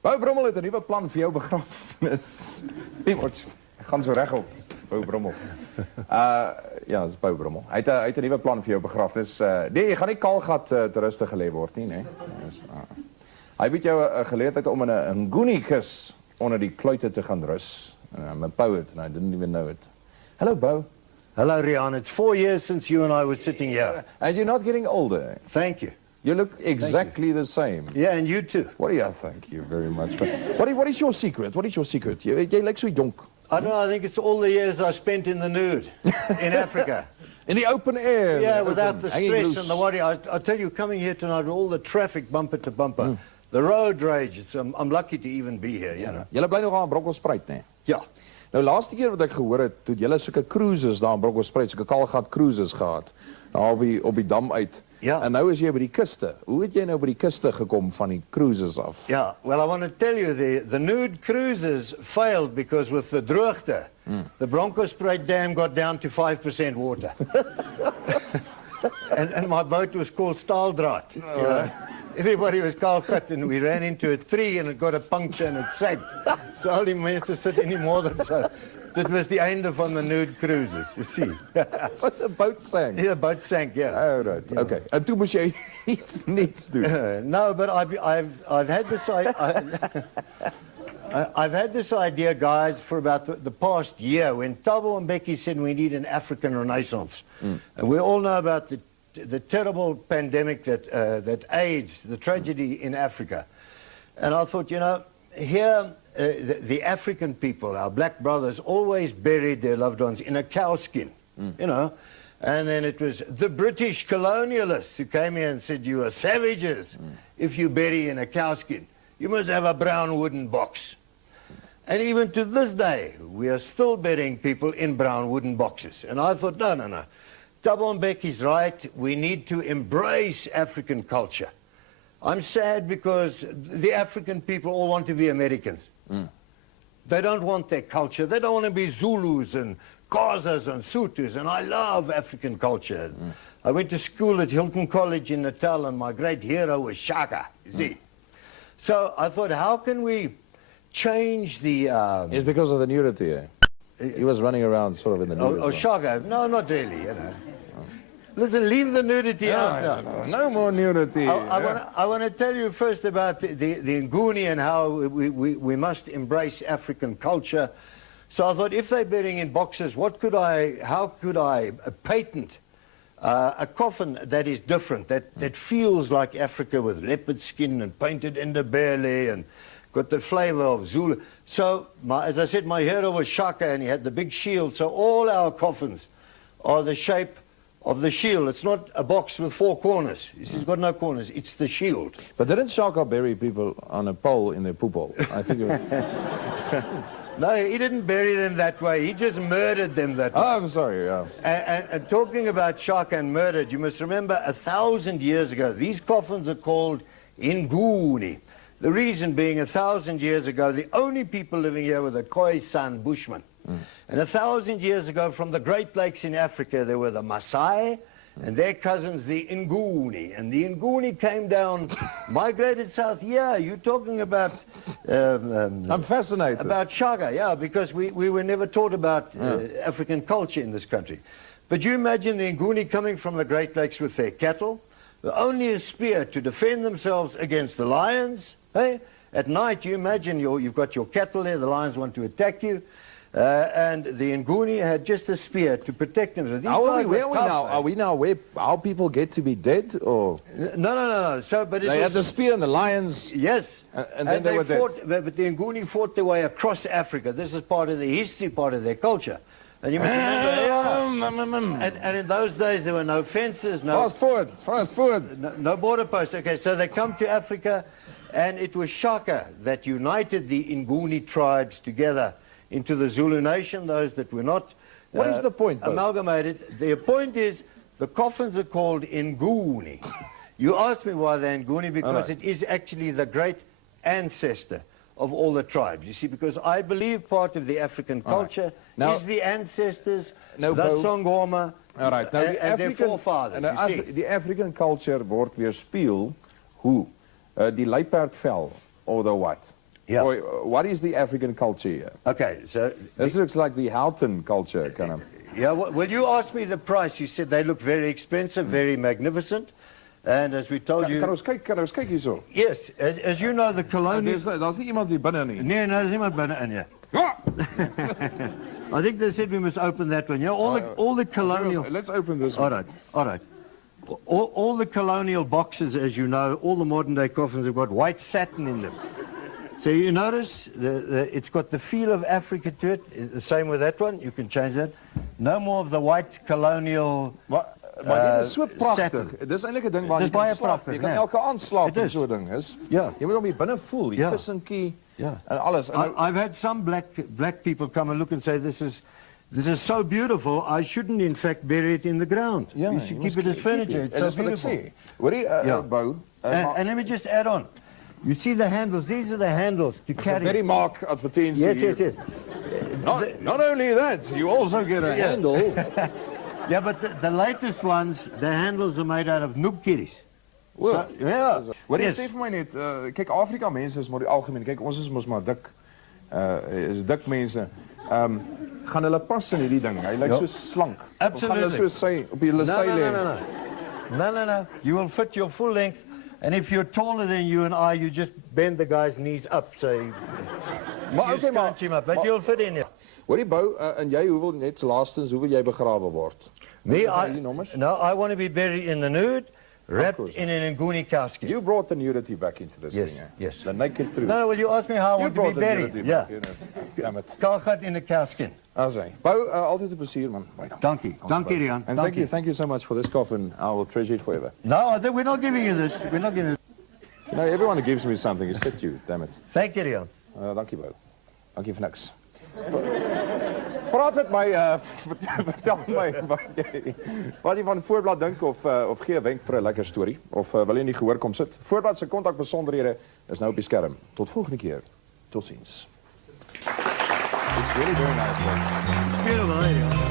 Bou Brummel het 'n nuwe plan vir jou begrafenis. Ek gaan so regop. Bou Brummel. Ja, dis Bou Brummel. Hy het 'n nuwe plan vir jou begrafenis. Nee, jy gaan nie kaalgat te ruste gelê word nie, né? Hy bied jou 'n geleentheid om in 'n Nguni-kus onder die kluite te gaan rus. I'm a poet and I didn't even know it. Hello, Bo. Hello, Rian. It's 4 years since you and I were sitting here. And you're not getting older. Thank you. You look exactly the same. Yeah, and you too. What do you thank you very much. But what is your secret? What is your secret? Jy lyk so jonk. I don't know, I think it's all the years I spent in the nude in Africa. In the open air. Yeah, without the hanging stress loose. and the worry. I tell you, coming here tonight, all the traffic bumper to bumper, the road rage, I'm lucky to even be here, you know. Julle bly nog aan Brokkelspruit, né? Ja. Nou laaste keer wat ek gehoor het, toe julle sulke cruises daar in Brokkelspruit, sulke kaalgat cruises gehad, daar op die dam uit. Ja. En nou is jy by die kuste. Hoe het jy nou by die kuste gekom van die cruises af? Yeah, well, I want to tell you, the nude cruises failed because with the droogte, the Bronkhorstspruit Dam got down to 5% water. and my boat was called Staaldraad. You know. Everybody was kaalgat and we ran into a tree and it got a puncture and it sank. So I only managed to sit any more than so. That was the end of on the nude cruises, you see. So the boat sank? Yeah, the boat sank, yeah. Oh, right, yeah. Okay. En toe moes jy iets niets doen. No, but I've had this I've had this idea, guys, for about the past year when Thabo and Becky said we need an African renaissance. And we all know about the terrible pandemic that AIDS, the tragedy in Africa. And I thought, you know, here the African people, our black brothers, always buried their loved ones in a cow skin, you know. And then it was the British colonialists who came here and said, you are savages if you bury in a cow skin. You must have a brown wooden box. And even to this day, we are still burying people in brown wooden boxes. And I thought, no, no, no. Thabo Mbeki's right. We need to embrace African culture. I'm sad because the African people all want to be Americans. They don't want their culture. They don't want to be Zulus and Xhosas and Sothos. And I love African culture. I went to school at Hilton College in Natal, and my great hero was Shaka, you see. So I thought, how can we change the... It's because of the nudity, eh? He was running around sort of in the nude. Oh, Shaka. No, not really, you know. Listen, leave the nudity out now. No more nudity. I want to tell you first about the Nguni and how we must embrace African culture. So I thought, if they're burying in boxes, how could I patent a coffin that is different, that feels like Africa, with leopard skin and painted indebele and got the flavor of Zulu. So, as I said, my hero was Shaka, and he had the big shield. So all our coffins are the shape of the shield. It's not a box with 4 corners. It's got no corners. It's the shield. But didn't Shaka bury people on a pole in their poopole? I think it was... No, he didn't bury them that way. He just murdered them that way. Oh, I'm sorry, yeah. And talking about Shaka and murdered, you must remember 1,000 years ago, these coffins are called Nguni. The reason being, 1,000 years ago, the only people living here were the Khoisan Bushmen. And 1,000 years ago, from the Great Lakes in Africa, there were the Maasai and their cousins, the Nguni. And the Nguni came down, migrated south. Yeah, you're talking about... I'm fascinated. About Shaka, yeah, because we were never taught about African culture in this country. But you imagine the Nguni coming from the Great Lakes with their cattle, only a spear to defend themselves against the lions. Hey? At night, you imagine you've got your cattle there, the lions want to attack you. And the Nguni had just a spear to protect themselves. Where are we now? Are we now where our people get to be dead, or no? So, but they had the spear and the lions. Yes, and then they were fought, dead. But the Nguni fought their way across Africa. This is part of the history, part of their culture. And you must remember, and in those days there were no fences, no fast forward, no border posts. Okay, so they come to Africa, and it was Shaka that united the Nguni tribes together into the Zulu nation, those that were not What is the point, though? amalgamated. The point is the coffins are called Nguni. You asked me why they're Nguni, because it is actually the great ancestor of all the tribes. You see, because I believe part of the African culture is the ancestors, the Sangoma, and their forefathers. Die African culture word weerspieël hoe die luiperdvel, or the what? Yeah. Boy, what is the African culture here? Okay, so This looks like the Houghton culture, kind of. yeah, well, you asked me the price. You said they look very expensive, very magnificent. And as we told you... Kan ons kyk hierso? Yes, as you know, the colonial... Daar's nie iemand hier binne nie. No, there's iemand binne in here. I think they said we must open that one. Yeah, all the colonial... Let's open this All one. right, all right. All the colonial boxes, as you know, all the modern-day coffins have got white satin in them. So you notice it's got the feel of Africa to it. The same with that one. You can change that. No more of the white colonial. Maar dit is so pragtig. satin. Dis eintlik 'n ding waar Dis jy kan baie slaap. pragtig, Jy kan né? elke aand slaap Dit in is. so 'n ding is. Ja. Jy moet hom hier binne voel, die Ja. kussentjie Ja. en alles. En I've had some black people come and look and say this is so beautiful. I shouldn't in fact bury it in the ground. ja, you should keep it as furniture. It's so beautiful. Hoorie, Ja. Bou. And let me just add on. You see the handles. These are the handles to carry. Very mark advertensie. Yes. Not only that, you also get a handle. Yeah, but the latest ones, the handles are made out of nookkiris. Well, yeah. Wat jy Yes. sê vir my net, kyk Afrika mense is maar die algemeen. Kyk, ons is mos maar dik. Is dik mense. Gaan hulle pas in hierdie ding. Hy lyk Ja. so slank. Absolutely. Of gaan hulle so sy op die sy lê. No. You will fit your full length. And if you're taller than you and I, you just bend the guy's knees up. So you scrunch him up. But you'll fit in here. Hoorie Bou, en jy hoe wil net laastens, hoe wil jy begrawe word? Me, die nommers? I want to be buried in the nude, wrapped course. in an Nguni casket. You brought the nudity back into this Yes, thing, eh? yes. The naked truth. No, well, you asked me how I You want to brought be the buried. nudity Yeah. back, you know. Damn it. Kalgat in a casket. As hy. Bou, altyd 'n plesier man. Dankie, Rian. And thank you so much for this coffin. I will treasure it forever. No, we're not giving you this. We're not giving you You know, everyone gives me something, except you, damn it. Thank you, Rian. Dankie Bou. Dankie vir niks. Praat met my, vertel my wat jy van Voorblad dink of gee 'n wenk vir 'n lekker storie of wil jy nie gehoor kom sit. Voorblad se kontakbesonderhede is nou op die skerm. Tot volgende keer. Totsiens. It's really very nice. Beautiful, Rian.